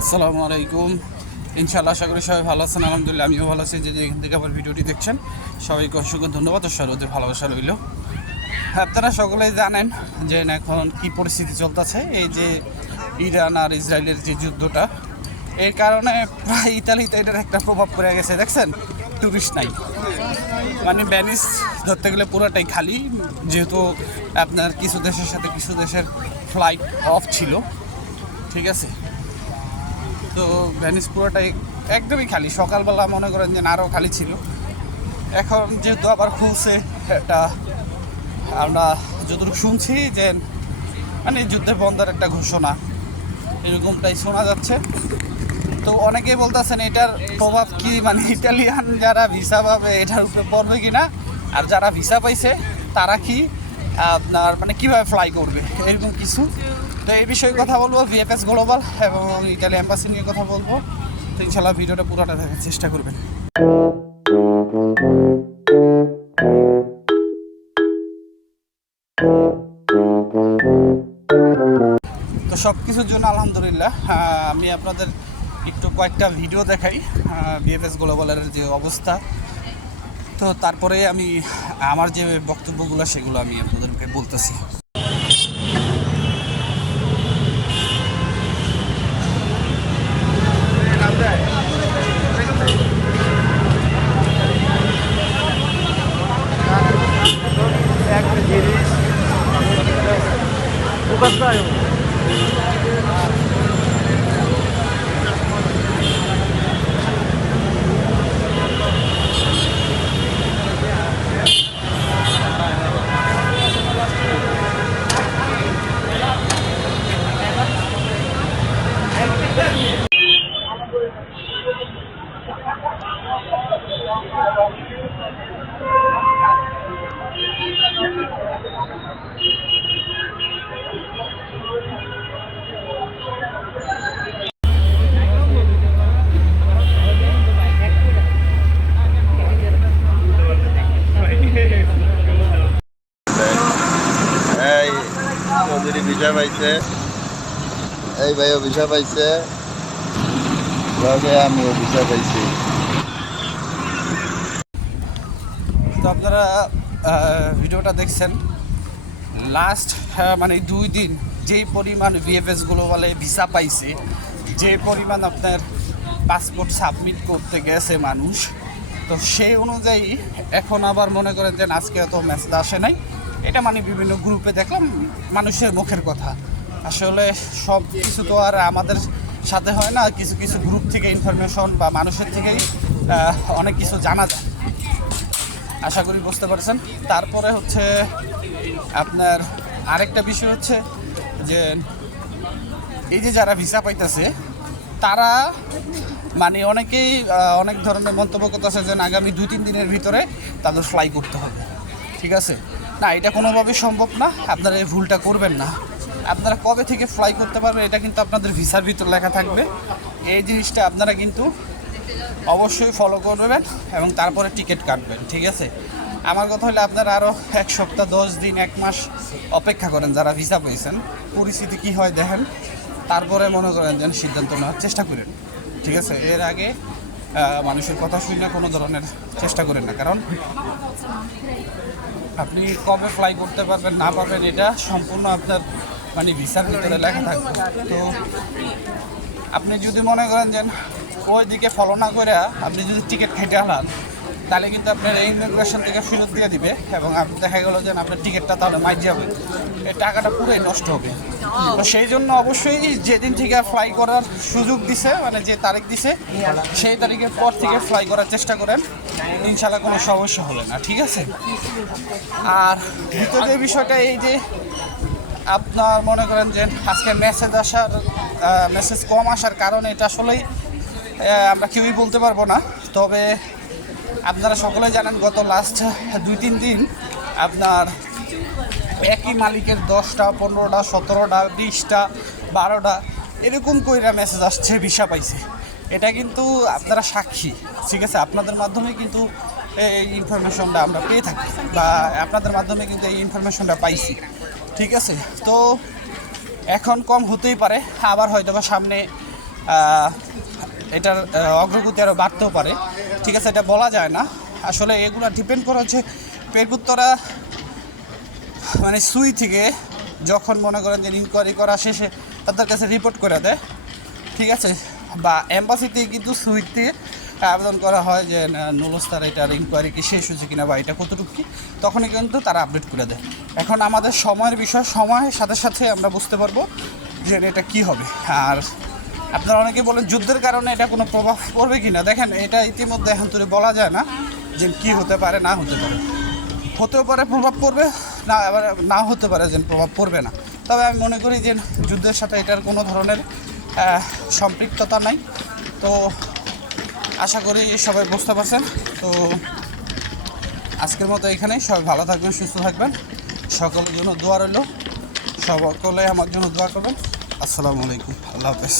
আসসালামু আলাইকুম। ইনশাআল্লাহ আশা করি সবাই ভালো আছেন, আলহামদুলিল্লাহ আমিও ভালো আছি। যে এখান থেকে আমার ভিডিওটি দেখছেন, সবাইকে অসংখ্য ধন্যবাদ ও সরোদের ভালোবাসা রইল। আপনারা সকলেই জানেন যে এখন কি পরিস্থিতি চলতেছে। এই যে ইরান আর ইসরায়েলের যে যুদ্ধটা, এর কারণে প্রায় ইতালিতে এটার একটা প্রভাব পড়ে গেছে, দেখছেন? টুরিস্ট নাই। মানে ভ্যানিস ধরতে গেলে পুরোটাই খালি, যেহেতু আপনার কিছু দেশের সাথে কিছু দেশের ফ্লাইট অফ ছিল। ঠিক আছে? তো ভ্যানিস পুরোটাই একদমই খালি। সকালবেলা মনে করেন যে আরও খালি ছিল। এখন যেহেতু আবার খুলছে, একটা আমরা যতটুকু শুনছি যে মানে যুদ্ধের বন্ধের একটা ঘোষণা, এরকমটাই শোনা যাচ্ছে। তো অনেকেই বলতেছেন, এটার প্রভাব কি? মানে ইটালিয়ান যারা ভিসা পাবে, এটার উপরে পড়বে কি না আর যারা ভিসা পাইছে, তারা কি? আপনার মানে কীভাবে ফ্লাই করবে? এরকম কিছু। তো এই বিষয়ে কথা বলব ভিএফএস গ্লোবাল এবং ইটালি অ্যাম্বাসি নিয়ে কথা বলব। তো ইনশাল্লাহ ভিডিওটা পুরোটা দেখার চেষ্টা করবেন। তো সব কিছুর জন্য আলহামদুলিল্লাহ আমি আপনাদের একটু কয়েকটা ভিডিও দেখাই বিএফএস গ্লোবালের যে অবস্থা। তো তারপরে আমি, আমার যে বক্তব্যগুলো, সেগুলো আমি আপনাদেরকে বলতেছি একটা জিনিস উপাধ্যায় এই চৌধুরী ভিসা পাইছে। এই ভাইও ভিসা পাইছে। লগে আমিও ভিসা পাইছি। তো আপনারা ভিডিওটা দেখছেন। লাস্ট মানে দুই দিন যেই পরিমাণ ভিএফএস গ্লোবালে ভিসা পাইছে, যে পরিমাণ আপনার পাসপোর্ট সাবমিট করতে গেছে মানুষ, তো সেই অনুযায়ী এখন আবার মনে করেন যে আজকে এত মেসেজ আসে নাই। এটা মানে বিভিন্ন গ্রুপে দেখলাম মানুষের মুখের কথা। আসলে সব কিছু তো আর আমাদের সাথে হয় না, কিছু কিছু গ্রুপ থেকে ইনফরমেশন বা মানুষের থেকেই অনেক কিছু জানা যায়। আশা করি বুঝতে পারছেন। তারপরে হচ্ছে আপনার আরেকটা বিষয় হচ্ছে যে, এই যে যারা ভিসা পাইতেছে, তারা মানে অনেকেই অনেক ধরনের মন্তব্য করতেছে যে আগামী দু তিন দিনের ভিতরে তাদের ফ্লাই করতে হবে। ঠিক আছে? না, এটা কোনোভাবেই সম্ভব না। আপনারা এই ভুলটা করবেন না। আপনারা কবে থেকে ফ্লাই করতে পারবেন, এটা কিন্তু আপনাদের ভিসার ভিতর লেখা থাকবে। এই জিনিসটা আপনারা কিন্তু অবশ্যই ফলো করবেন এবং তারপরে টিকিট কাটবেন, ঠিক আছে? আমার কথা হলে, আপনারা আরও এক সপ্তাহ, দশ দিন, এক মাস অপেক্ষা করেন যারা ভিসা পেয়েছেন পরিস্থিতি কী হয় দেখেন, তারপরে মনে করেন যেন সিদ্ধান্ত নেওয়ার চেষ্টা করেন, ঠিক আছে? এর আগে মানুষের কথা শুনে কোনো ধরনের চেষ্টা করেন না, কারণ আপনি কবে ফ্লাই করতে পারবেন না পারবেন এটা সম্পূর্ণ আপনার মানে ভিসার ভিতরে লেখা থাকবে। তো আপনি যদি মনে করেন যে ওই দিকে ফলো না করে আপনি যদি টিকিট কেটে আনান তাহলে কিন্তু আপনার এই ইমিগ্রেশন থেকে ফেরত দিয়ে দিবে এবং আপনি দেখা গেলো যে আপনার টিকিটটা তাহলে মাইর যাবে। এই টাকাটা পুরোই নষ্ট হবে। তো সেই জন্য অবশ্যই যেদিন থেকে ফ্লাই করার সুযোগ দিছে মানে যে তারিখ দিছে, সেই তারিখের পর থেকে ফ্লাই করার চেষ্টা করেন। ইনশাল্লাহ কোনো সমস্যা হবে না, ঠিক আছে? আর যে বিষয়টা, এই যে আপনার মনে করেন যে আজকে মেসেজ আসার মেসেজ কম আসার কারণে এটা আসলেই আমরা কেউই বলতে পারব না। তবে আপনারা সকলে জানেন, গত লাস্ট দুই, তিন দিন আপনার একই মালিকের দশটা, পনেরোটা, সতেরোটা, বিশটা, বারোটা এরকম কইরা মেসেজ আসছে, ভিসা পাইছে। এটা কিন্তু আপনারা সাক্ষী, ঠিক আছে? আপনাদের মাধ্যমে কিন্তু এই ইনফরমেশনটা আমরা পেয়ে থাকি বা আপনাদের মাধ্যমে কিন্তু এই ইনফরমেশনটা পাইছি, ঠিক আছে? তো এখন কম হতেই পারে, আবার হয়তো বা সামনে এটার অগ্রগতি আরও বাড়তেও পারে। ঠিক আছে, এটা বলা যায় না। আসলে এগুলো ডিপেন্ড করে হচ্ছে পেরগুত্তরা মানে সুই থেকে যখন মনে করেন যে ইনকোয়ারি করা শেষে তাদের কাছে রিপোর্ট করে দেয়। ঠিক আছে? বা এম্বাসিতে কিন্তু সুইতে আবেদন করা হয় যে নুলস্তার এটার ইনকোয়ারি কি শেষ হয়েছে কিনা বা এটা কতটুকু কি? তখনই কিন্তু তারা আপডেট করে দেয়। এখন আমাদের সময়ের বিষয়, সময়ের সাথে সাথে আমরা বুঝতে পারব যে এটা কি হবে। আর আপনারা অনেকে বলেন, যুদ্ধের কারণে এটা কোনো প্রভাব পড়বে কি না? দেখেন, এটা ইতিমধ্যে এখন তুলে বলা যায় না যে কি হতে পারে, না হতে পারে। হতেও পারে, প্রভাব পড়বে, না, আবার না হতে পারে যে প্রভাব পড়বে না। তবে আমি মনে করি যে যুদ্ধের সাথে এটার কোনো ধরনের সম্পৃক্ততা নাই। তো আশা করি সবাই বুঝতে পারছেন। তো আজকের মতো এখানেই সবাই ভালো থাকবেন, সুস্থ থাকবেন। সকলের জন্য দোয়া রইল। সকলে আমার জন্য দোয়া করবেন। আসসালামু আলাইকুম। আল্লাহ হাফেজ।